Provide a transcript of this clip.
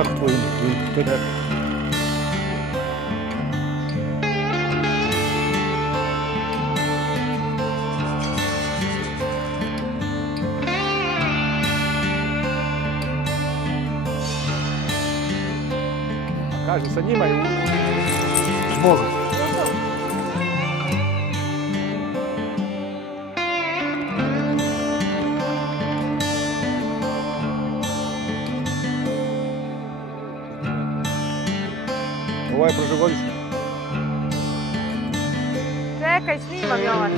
Kako tvoj ime? Kaže, sa njima je može. Ovo je prošlogodišnje. Čekaj, snimam Jovan.